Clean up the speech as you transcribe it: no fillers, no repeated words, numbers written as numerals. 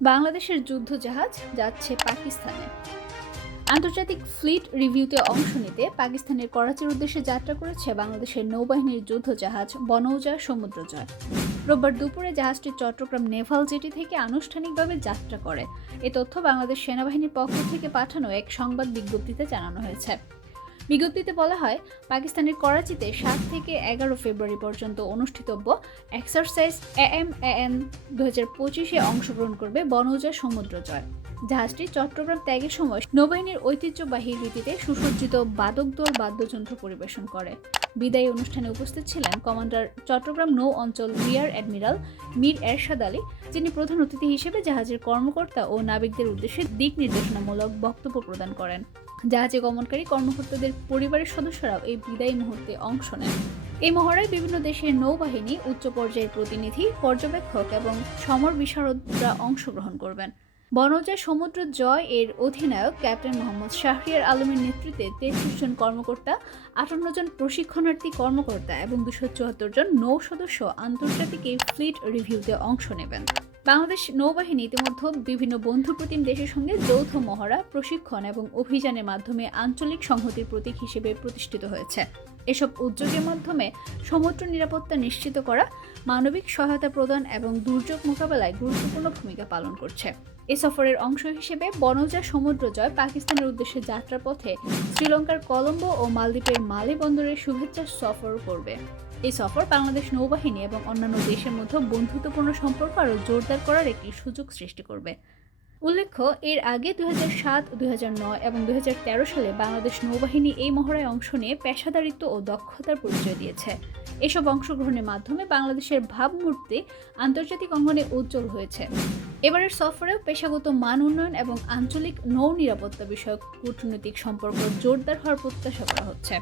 বাংলাদেশের যুদ্ধজাহাজ যাচ্ছে পাকিস্তানে। আন্তর্জাতিক ফ্লিট রিভিউতে অংশ নিতে পাকিস্তানের করাচির উদ্দেশ্যে যাত্রা করেছে বাংলাদেশের নৌবাহিনীর যুদ্ধজাহাজ বনৌজা সমুদ্রজয়। রোববার দুপুরে জাহাজটি চট্টগ্রাম নেভাল জেটি থেকে আনুষ্ঠানিকভাবে যাত্রা করে। এ তথ্য বাংলাদেশ সেনাবাহিনীর পক্ষ থেকে পাঠানো এক সংবাদ বিজ্ঞপ্তিতে জানানো হয়েছে। বিজ্ঞপ্তিতে বলা হয়, পাকিস্তানের করাচিতে 7 থেকে 11 ফেব্রুয়ারি পর্যন্ত অনুষ্ঠিতব্য এক্সারসাইজ AMAN 2025-এ অংশগ্রহণ করবে বনৌজা সমুদ্রজয়। জাহাজটি চট্টগ্রাম ত্যাগের সময় নৌবাহিনীর ঐতিহ্যবাহী রীতিতে সুসজ্জিত বাদকদল বাদ্যযন্ত্র পরিবেশন করে। বিদায়ী অনুষ্ঠানে উপস্থিত ছিলেন কমান্ডার চট্টগ্রাম নৌ অঞ্চল রিয়ার অ্যাডমিরাল মীর এরশাদ আলী, যিনি প্রধান অতিথি হিসেবে জাহাজের কর্মকর্তা ও নাবিকদের উদ্দেশ্যে দিক নির্দেশনামূলক বক্তব্য প্রদান করেন। জাহাজে গমনকারী কর্মকর্তাদের পরিবারের সদস্যরাও এই বিদায়ী মুহূর্তে অংশ নেন। এই মহড়ায় বিভিন্ন দেশের নৌবাহিনী, উচ্চ পর্যায়ের প্রতিনিধি, পর্যবেক্ষক এবং সমর বিশারদরা অংশগ্রহণ করবেন। বনৌজা সমুদ্র জয় এর অধিনায়ক ক্যাপ্টেন মোহাম্মদ শাহরিয়ার আলমের নেতৃত্বে 33 জন কর্মকর্তা, 58 জন প্রশিক্ষণার্থী কর্মকর্তা এবং 274 জন নৌ সদস্য আন্তর্জাতিক এই ফ্লিট রিভিউতে অংশ নেবেন। বাংলাদেশ নৌবাহিনী ইতিমধ্যে বিভিন্ন বন্ধুপ্রতিম দেশের সঙ্গে যৌথ মহড়া, প্রশিক্ষণ এবং অভিযানের মাধ্যমে আঞ্চলিক সংহতির প্রতীক হিসেবে প্রতিষ্ঠিত হয়েছে। এসব উদ্যোগের মাধ্যমে সমুদ্র নিরাপত্তা নিশ্চিত করা, মানবিক সহায়তা প্রদান এবং দুর্যোগ মোকাবেলায় গুরুত্বপূর্ণ ভূমিকা পালন করছে। এ সফরের অংশ হিসেবে বনৌজা সমুদ্রজয় পাকিস্তানের উদ্দেশ্যে যাত্রার পথে শ্রীলঙ্কার কলম্বো ও মালদ্বীপের মালে বন্দরের শুভেচ্ছা সফর করবে। এই সফর বাংলাদেশ নৌবাহিনী এবং অন্যান্য দেশের মধ্যে বন্ধুত্বপূর্ণ সম্পর্ক আরও জোরদার করার একটি সুযোগ সৃষ্টি করবে। উল্লেখ্য, এর আগে 2007, 2009 এবং 2013 সালে বাংলাদেশ নৌবাহিনী এই মহড়ায় অংশ নিয়ে পেশাদারিত্ব ও দক্ষতার পরিচয় দিয়েছে। এসব অংশগ্রহণের মাধ্যমে বাংলাদেশের ভাবমূর্তি আন্তর্জাতিক অঙ্গনে উজ্জ্বল হয়েছে। এবারের সফরেও পেশাগত মান উন্নয়ন এবং আঞ্চলিক নৌ নিরাপত্তা বিষয়ক কূটনৈতিক সম্পর্ক জোরদার হওয়ার প্রত্যাশা করা হচ্ছে।